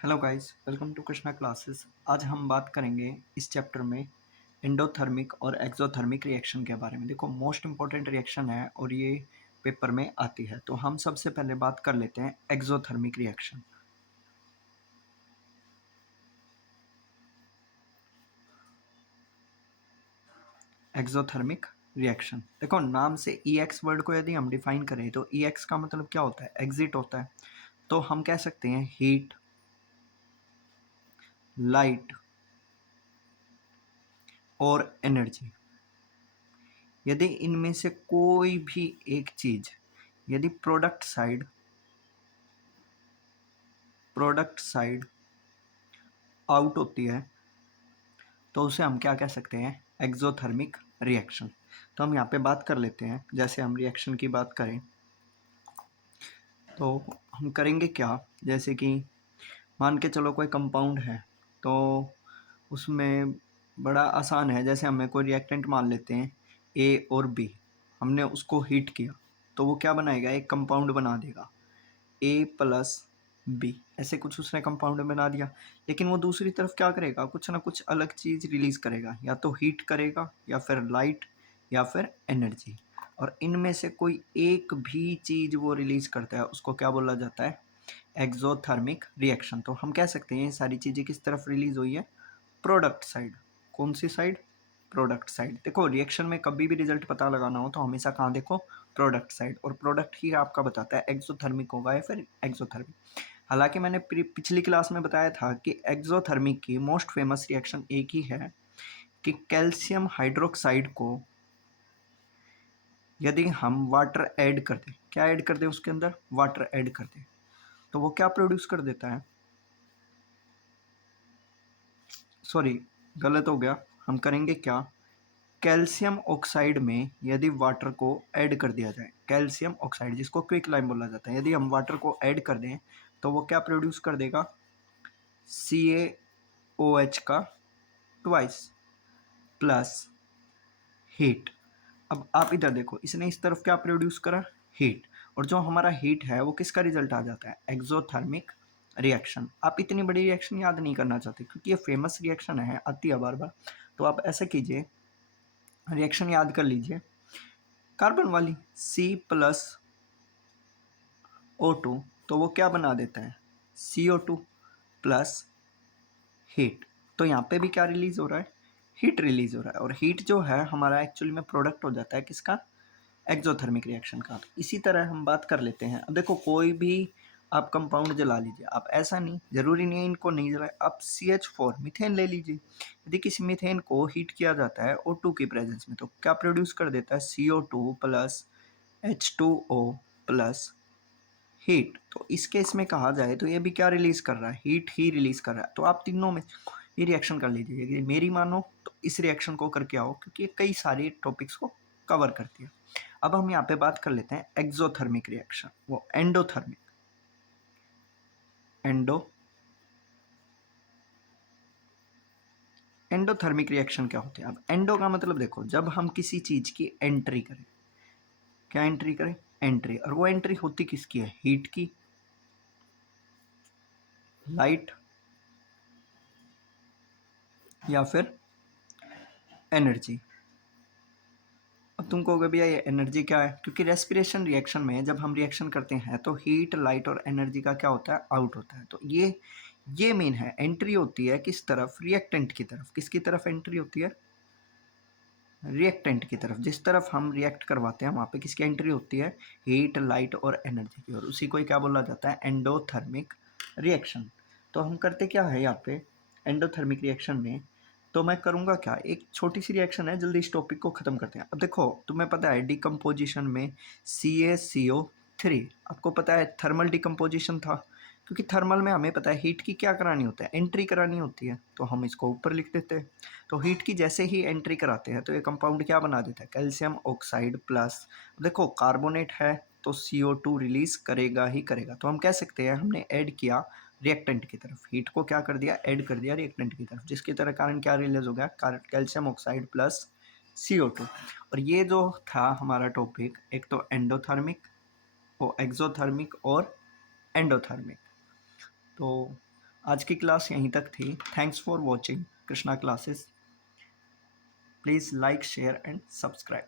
Hello guys, welcome to Krishna classes. आज हम बात करेंगे इस चैप्टर में एंडोथर्मिक और एक्सोथर्मिक रिएक्शन के बारे में। देखो, मोस्ट इंपॉर्टेंट रिएक्शन है और ये पेपर में आती है। तो हम सबसे पहले बात कर लेते हैं एक्सोथर्मिक रिएक्शन। एक्सोथर्मिक रिएक्शन, देखो नाम से ई एक्स वर्ड को यदि हम डिफाइन करें तो ई एक्स का मतलब क्या होता है? एग्जिट होता है। तो हम कह सकते हैं हीट, लाइट और एनर्जी। यदि इनमें से कोई भी एक चीज यदि प्रोडक्ट साइड आउट होती है तो उसे हम क्या कह सकते हैं? Exothermic reaction. तो हम यहाँ पे बात कर लेते हैं। जैसे हम रिएक्शन की बात करें तो हम करेंगे क्या, जैसे कि मान के चलो कोई कंपाउंड है तो उसमें बड़ा आसान है। जैसे हमें कोई रिएक्टेंट मान लेते हैं ए और बी, हमने उसको हीट किया तो वो क्या बनाएगा? एक कंपाउंड बना देगा, ए प्लस बी, ऐसे कुछ उसने कंपाउंड बना दिया। लेकिन वो दूसरी तरफ क्या करेगा? कुछ ना कुछ अलग चीज़ रिलीज करेगा, या तो हीट करेगा या फिर लाइट या फिर एनर्जी। और इनमें से कोई एक भी चीज़ वो रिलीज करता है उसको क्या बोला जाता है? Exothermic reaction. तो हम कह सकते हैं ये सारी चीज़ें किस तरफ रिलीज हुई है? Product side. कौन सी साइड? Product side. देखो, रिएक्शन में कभी भी रिजल्ट पता लगाना हो तो हमेशा कहाँ देखो? Product side. और प्रोडक्ट ही आपका बताता है एक्सोथर्मिक होगा या फिर एक्सोथर्मिक। हालांकि मैंने पिछली क्लास में बताया था कि एक्सोथर्मिक की मोस्ट फेमस रिएक्शन एक ही है कि कैल्शियम हाइड्रोक्साइड को यदि हम वाटर ऐड कर दें, क्या ऐड कर दें उसके अंदर? वाटर ऐड कर दें, तो वो क्या प्रोड्यूस कर देता है? सॉरी, गलत हो गया। हम करेंगे क्या? कैल्शियम ऑक्साइड में यदि वाटर को ऐड कर दिया जाए, कैल्शियम ऑक्साइड जिसको क्विक लाइम बोला जाता है, यदि हम वाटर को ऐड कर दें तो वो क्या प्रोड्यूस कर देगा? CaOH का ट्वाइस प्लस हीट। अब आप इधर देखो, इसने इस तरफ क्या प्रोड्यूस करा? हीट। और जो हमारा हीट है वो किसका रिजल्ट आ जाता है? Exothermic reaction. आप इतनी बड़ी रिएक्शन याद नहीं करना चाहते क्योंकि ये फेमस रिएक्शन है, आती है बार बार। तो आप ऐसा कीजिए, रिएक्शन याद कर लीजिए। कार्बन वाली C+O2, तो वो क्या बना देता है? CO2 plus heat. तो यहाँ पे भी क्या रिलीज हो रहा है? हीट रिलीज हो रहा है। और हीट जो है हमारा एक्चुअली में प्रोडक्ट हो जाता है किसका? एक्सोथर्मिक रिएक्शन का। तो इसी तरह हम बात कर लेते हैं। अब देखो, कोई भी आप कंपाउंड जला लीजिए, आप ऐसा नहीं, जरूरी नहीं है इनको नहीं जलाए, आप CH4 मीथेन ले लीजिए। यदि किसी मीथेन को हीट किया जाता है O2 की प्रेजेंस में तो क्या प्रोड्यूस कर देता है? CO2 plus H2O plus heat. तो इस केस में कहा जाए तो ये भी क्या रिलीज कर रहा है? हीट ही रिलीज कर रहा है। तो आप तीनों में ये रिएक्शन कर लीजिए। यदि मेरी मानो तो इस रिएक्शन को करके आओ क्योंकि ये कई सारे टॉपिक्स को कवर करती है। अब हम यहाँ पे बात कर लेते हैं एक्सोथर्मिक रिएक्शन, वो एंडोथर्मिक। एंडोथर्मिक रिएक्शन क्या होते हैं? अब एंडो का मतलब देखो, जब हम किसी चीज की एंट्री करें, क्या एंट्री करें? एंट्री। और वो एंट्री होती किसकी है? हीट की, लाइट या फिर एनर्जी। अब तुम कहोगे भैया ये एनर्जी क्या है? क्योंकि रेस्पिरेशन रिएक्शन में जब हम रिएक्शन करते हैं तो हीट, लाइट और एनर्जी का क्या होता है? आउट होता है। तो ये मेन है। एंट्री होती है किस तरफ? रिएक्टेंट की तरफ। किसकी तरफ एंट्री होती है? रिएक्टेंट की तरफ। जिस तरफ हम रिएक्ट करवाते हैं वहाँ पे किसकी एंट्री होती है? हीट, लाइट और एनर्जी की। और उसी को क्या बोला जाता है? Endothermic reaction. तो हम करते क्या है यहाँ पे एंडोथर्मिक रिएक्शन में? तो मैं करूँगा क्या, एक छोटी सी रिएक्शन है, जल्दी इस टॉपिक को ख़त्म करते हैं। अब देखो, तुम्हें पता है डिकम्पोजिशन में CaCO3, आपको पता है थर्मल डिकम्पोजिशन था। क्योंकि थर्मल में हमें पता है हीट की क्या करानी होता है? एंट्री करानी होती है। तो हम इसको ऊपर लिख देते हैं। तो हीट की जैसे ही एंट्री कराते हैं तो ये कंपाउंड क्या बना देता है? कैल्शियम ऑक्साइड प्लस, देखो कार्बोनेट है तो CO2 रिलीज करेगा ही करेगा। तो हम कह सकते हैं हमने ऐड किया रिएक्टेंट की तरफ, हीट को क्या कर दिया? ऐड कर दिया रिएक्टेंट की तरफ, जिसके तरह कारण क्या रिलीज हो गया? Calcium oxide plus CO2। और ये जो था हमारा टॉपिक, एक तो एंडोथर्मिक, वो एक्सोथर्मिक और एंडोथर्मिक। तो आज की क्लास यहीं तक थी। Thanks for watching Krishna classes. Please like share and subscribe.